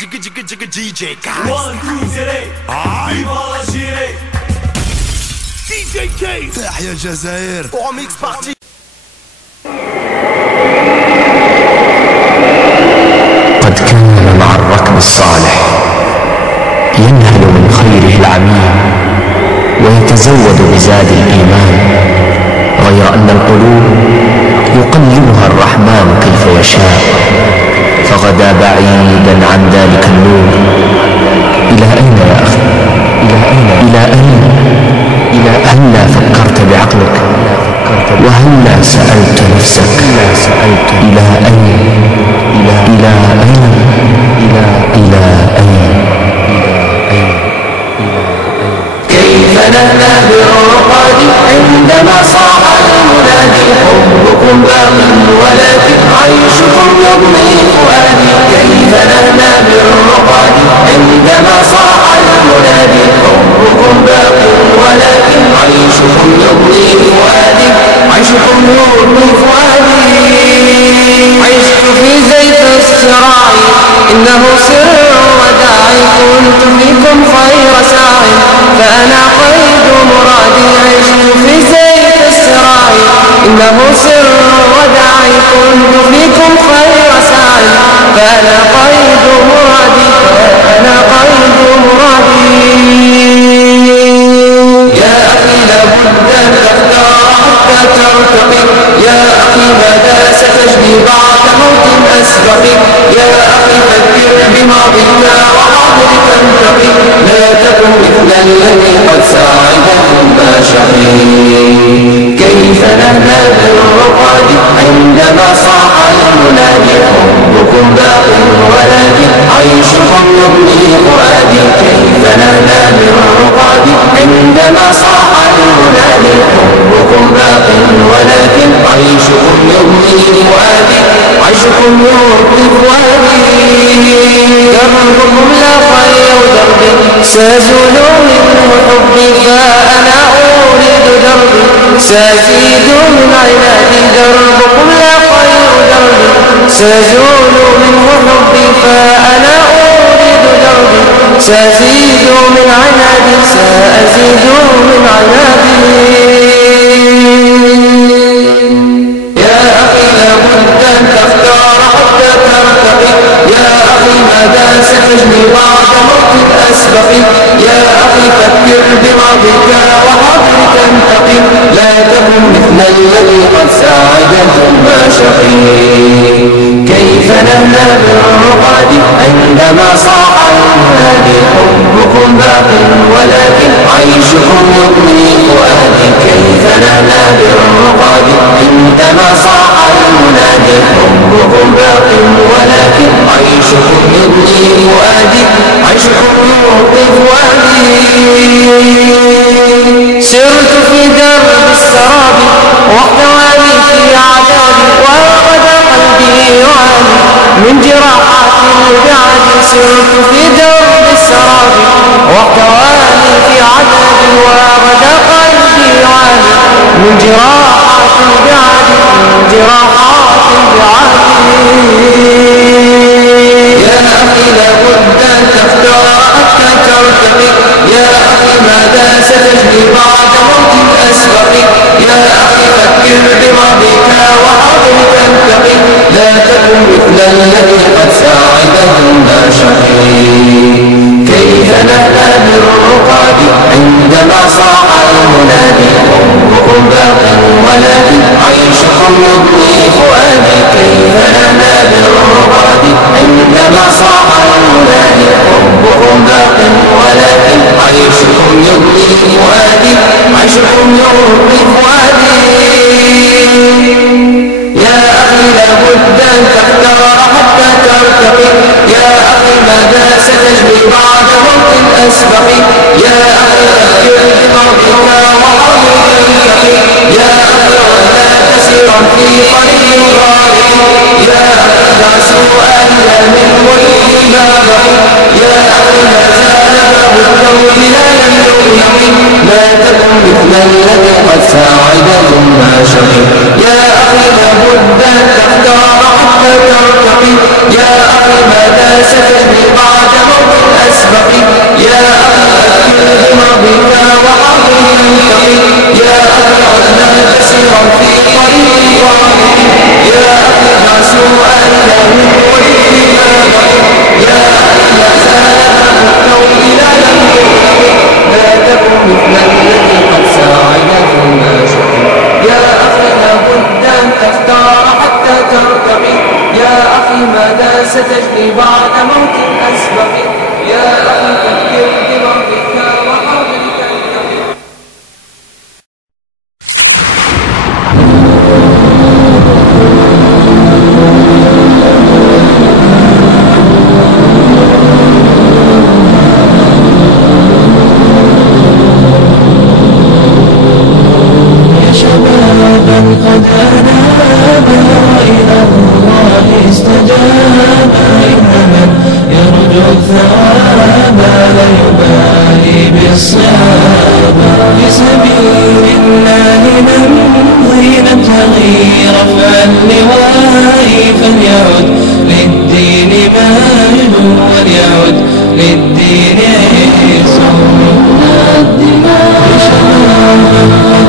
DJ guys. 1 2 3 viva l'Algérie. DJ K تحيا الجزائر وميكس بارتي. قد كان مع الركب الصالح ينهل من خيره العميم ويتزود بزاد الإيمان، غير أن القلوب يقلبها الرحمن كيف يشاء، فغدا بعيدا عن ذلك النور. إلى أين يا أخي؟ إلى أين؟ هلا فكرت بعقلك؟ وهلا سألت نفسك إلى أين؟ إلى أين؟ كيف نهنى بالرقاد عندما صاح المنادي حبكم باق ولكن عيشكم يضني فؤادي. كيف نهنى بالرقاد عندما صاح المنادي حبكم باق ولكن عيشكم يضني فؤادي. عيشكم يضني فؤادي. عشت في زيت الصراع إنه سر وداعي، كنت فيكم خير ساع فأنا قيد مرادي. عشت في زيت الصراع إنه سر وداعي، كنت فيكم خير ساع فأنا قيد مرادي. يا أخي لابد أن تختار حتى ترتقي، يا أخي ماذا ستجني بعد موت أسبق. يا أخي فكر بماضيك وحاضرك انتقي، لا تكن مثل الذي قد ساعد ثم شقي. كيف نهنى بالرقاد عندما صاح المنادي حبكم باق ولكن عيشكم يضني فؤادي. كيف نهنى بالرقاد عندما صاح المنادي حبكم باق ولكن عيشكم يضني فؤادي. عيشكم يضني فؤادي. دربكم لا خير درب سازول منه حبي، فأنا أريد دربي سازيد من عنادي. دربكم لا خير درب سازول منه حبي، فأنا أريد دربي سازيد من عنادي. سأزيد من عنادي. يا أخي لابد أن تختار حتى ترتقي، يا أخي ماذا ستجني بعد موت الأسبق. يا أخي فكر بماضيك وحاضرك انتقي، لا تكن مثل الذي قد ساعد ثم شقي. كيف نهنى بالرقاد عندما صاح المنادي حبكم باق ولكن عيشكم يضني فؤادي. كيف نهنى بالرقاد عندما صاح المنادي حبكم باق ولكن عيشكم يضني فؤادي. عيشكم يضني فؤادي. سرت في درب السراب واحتواني في عذابي، وغدا قلبي يعاني من جراحات البعد. سرت في درب السراب واحتواني في عذابي، وغدا قلبي يعاني من جراحات البعد. يا أخي لابد أن تختار حتى ترتقي، يا أخي ماذا ستجني بعد موت الأسبق. يا أخي فكر بماضيك وحاضرك انتقي، لا تكن مثل الذي قد ساعد ثم شقي. كيف نهنى بالرقاد عندما صاح المنادي حبكم باق ولكن عيشكم يضني فؤادي. كيف نهنى بالرقاد عندما صاح المنادي حبكم باق ولكن عيشكم يضني فؤادي. عيشكم يضني فؤادي. يا أخي لابد أن تختار حتى ترتقي، يا أخي ماذا ستجني بعد موت الأسبق. يا أخي فكر بماضيك وحاضرك انتقي، يا أخي ولا تسير في طريق غارق. يا أخي لا سوء إلا من ملك ما بقي. يا أخي ما زال باب الكون لا يملك، لا تكن مثل الذي قد ساعد ثم شقي. يا أخي لابد أن تختار حتى ترتقي، يا أخي ماذا ستجني بعد أخي ماذا ستجني بعد موت الأسبق؟ يا أخي فكر بربك وحاول تنتقم. يا شبابا قد أنابا إلى الله استجاب، إن من يرجو الثواب لا يبالي بالصعاب. لسبيل الله نمضي نبتغي رفع اللواء، فليعد للدين مجد وليعد للدين عز منا الدماء. شبابا قد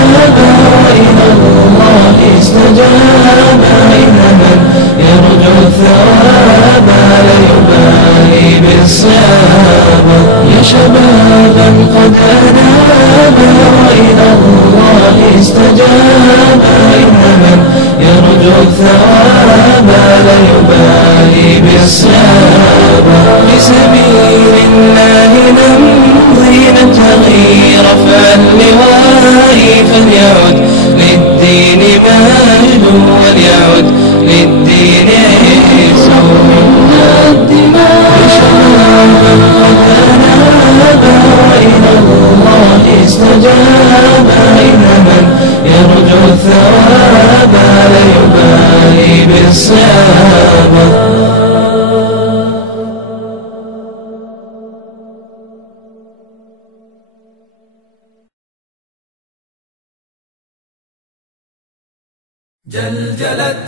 أنابا إلى الله استجاب، إن من يرجو الثواب لا يبالي بالصعاب. يا شبابا قد أنابا إلى الله استجاب، إن من يرجو الثواب لا يبالي بالصعاب. لسبيل الله نمضي نبتغي رفع اللواء، فليعد للدين مجد وليعد للدين عز منا الدماء. شبابا قد أنابا إلى الله استجاب، إن من يرجو الثواب لا يبالي بالصعاب. جلجلت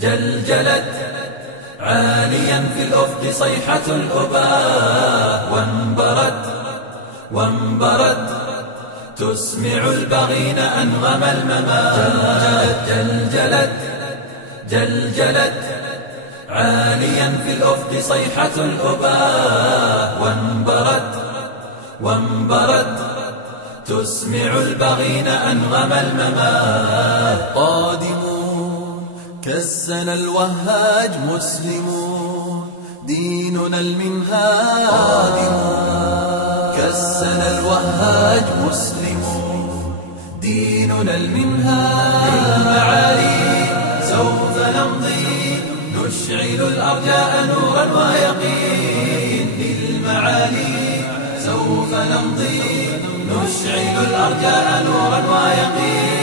جلجلت عاليا في الأفق صيحة الأباء، وانبرت وانبرت تسمع البغين أنغم الممات. جلجلت جلجلت عاليا في الأفق صيحة الأباء، وانبرت وانبرت تسمع البغين أنغم الممات. قادمون كالسنا الوهاج مسلمون، ديننا المنهاج. قادمون كالسنا الوهاج مسلمون، ديننا المنهاج. للمعالي سوف نمضي نشعل الأرجاء نورا ويقين. للمعالي سوف نمضي نشعل الأرجاء نورا ويقين.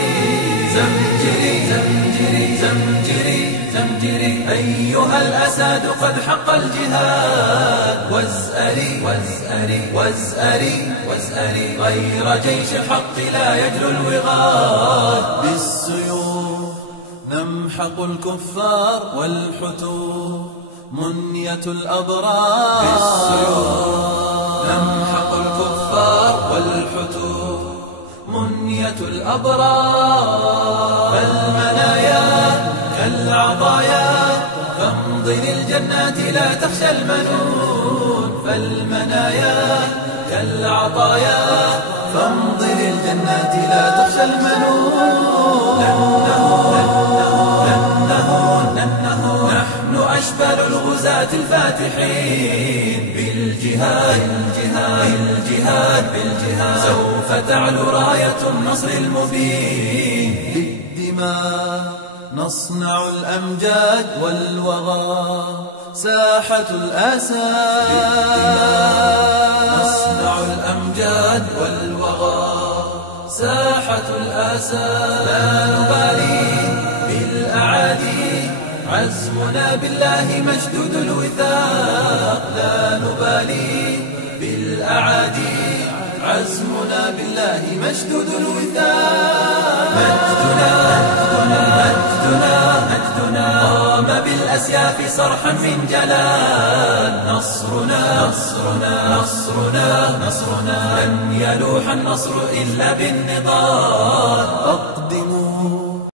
زمجري زمجري زمجري زمجري أيها الأساد قد حق الجهاد، وازأري وازأري وازأري وازأري غير جيش الحق لا يجلو الوغاد. بالسيوف نمحق الكفار والحتوف منية الأبرار. بالسيوف نمحق الكفار والحتوف منية الأبرار. فالمنايا كالعطايا فامض للجنات لا تخشى المنون. فالمنايا كالعطايا فامض للجنات لا تخشى المنون. نحن أشبال الغزاة الفاتحين بالجهاد بالجهاد بالجهاد. سوف تعلو راية النصر المبين. بالدماء نصنع الأمجاد والوغى ساحة الأسى. نصنع الأمجاد والوغى ساحة الأسى. لا نبالي بالأعادي عزمنا بالله مشدود الوثاق. لا نبالي بالأعادي عزمنا بالله مشدود الوثاق. مجدنا مجدنا مجدنا قام بالأسياف صرحا من جلال. نصرنا نصرنا نصرنا نصرنا لن يلوح النصر إلا بالنضال.